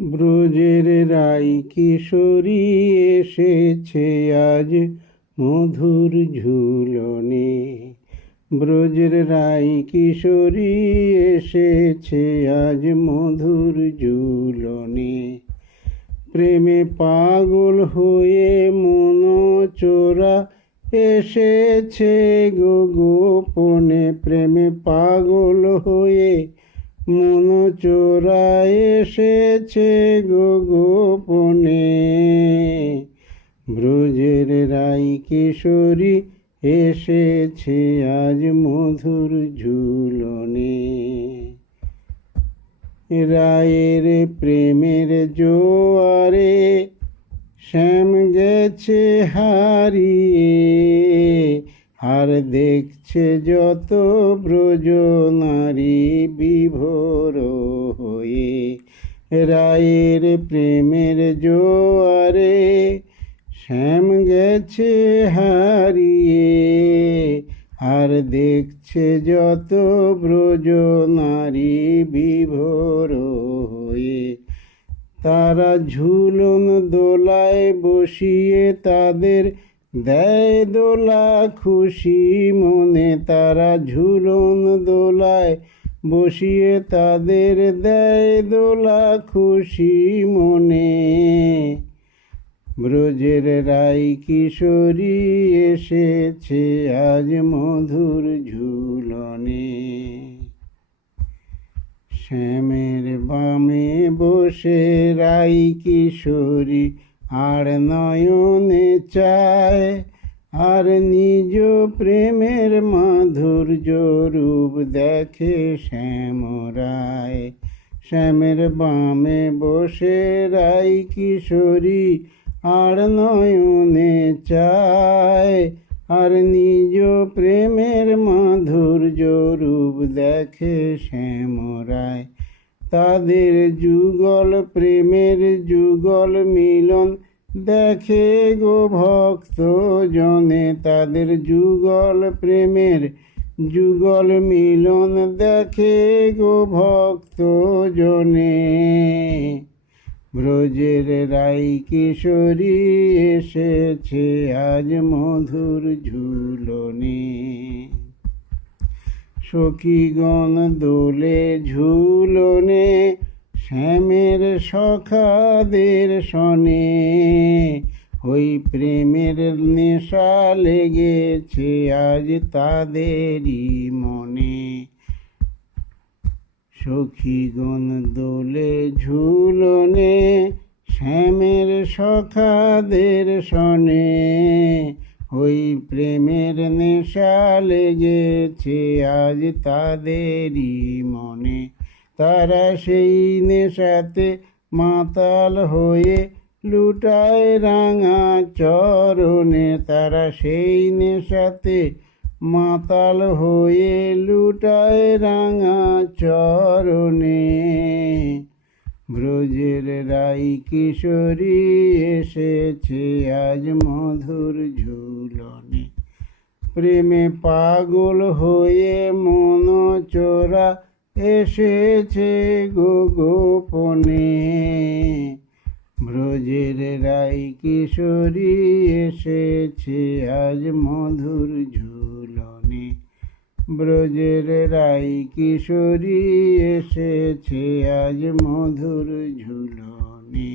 ব্রজের রাই কিশোরী এসেছে আজ মধুর ঝুলনে। ব্রজের রাই কিশোরী এসেছে আজ মধুর ঝুলনে। প্রেমে পাগল হয়ে মন চোরা এসেছে গো গোপনে। প্রেমে পাগল হয়ে মন চোরা এসেছে গো গোপনে। ব্রজের রাই কিশোরী এসেছে আজ মধুর ঝুলনে। রায়ের প্রেমের জোয়ারে শ্যাম গেছে হারিয়ে, আর দেখছে যত ব্রজ নারী বিভোর হয়ে। রায়ের প্রেমের জোয়ারে শ্যাম গেছে হারিয়ে, আর দেখছে যত ব্রজ নারী বিভোর হয়ে। তারা ঝুলন দোলায় বসিয়ে তাদের দেয় দোলা খুশি মনে। তারা ঝুলন দোলায় বসিয়ে তাদের দেয় দোলা খুশি মনে। ব্রজের রাই কিশোরী এসেছে আজ মধুর ঝুলনে। শ্যামের বামে বসে রাই কিশোরী আর নয়নে চায়, আর নিজ প্রেমের মাধুর্য রূপ দেখে শ্যামরায়। শ্যামের বামে বসে রাই কিশোরী আর নয়নে চায়, আর নিজ প্রেমের মাধুর্য রূপ দেখে শ্যামরায়। তাদের যুগল প্রেমের যুগল মিলন দেখে গো ভক্ত জনে। তাদের যুগল প্রেমের যুগল মিলন দেখে গো ভক্ত জনে। ব্রজের রাই কিশোরী এসেছে আজ মধুর ঝুলনে। সখীগণ দোলে ঝুলনে শ্যামের সখাদের শনে। ওই প্রেমের নেশা লেগেছে আজ তাদেরই মনে। সখীগণ দোলে ঝুলনে শ্যামের সখাদের শনে। ওই প্রেমের নেশা লেগেছে আজ তাদেরই মনে। তারা সেই নেশাতে মাতাল হয়ে লুটায় রাঙা চরণে। তারা সেই নেশাতে মাতাল হয়ে লুটায় রাঙা চরণে। ব্রজের রাই কিশোরী এসেছে আজ মধুর ঝুলনে। প্রেমে পাগল হয়ে মন চোরা এসেছে গো গোপনে। ব্রজের রাই কিশোরী এসেছে আজ মধুর ঝুলনে। ব্রজের রাই কিশোরী এসেছে আজ মধুর ঝুলনে।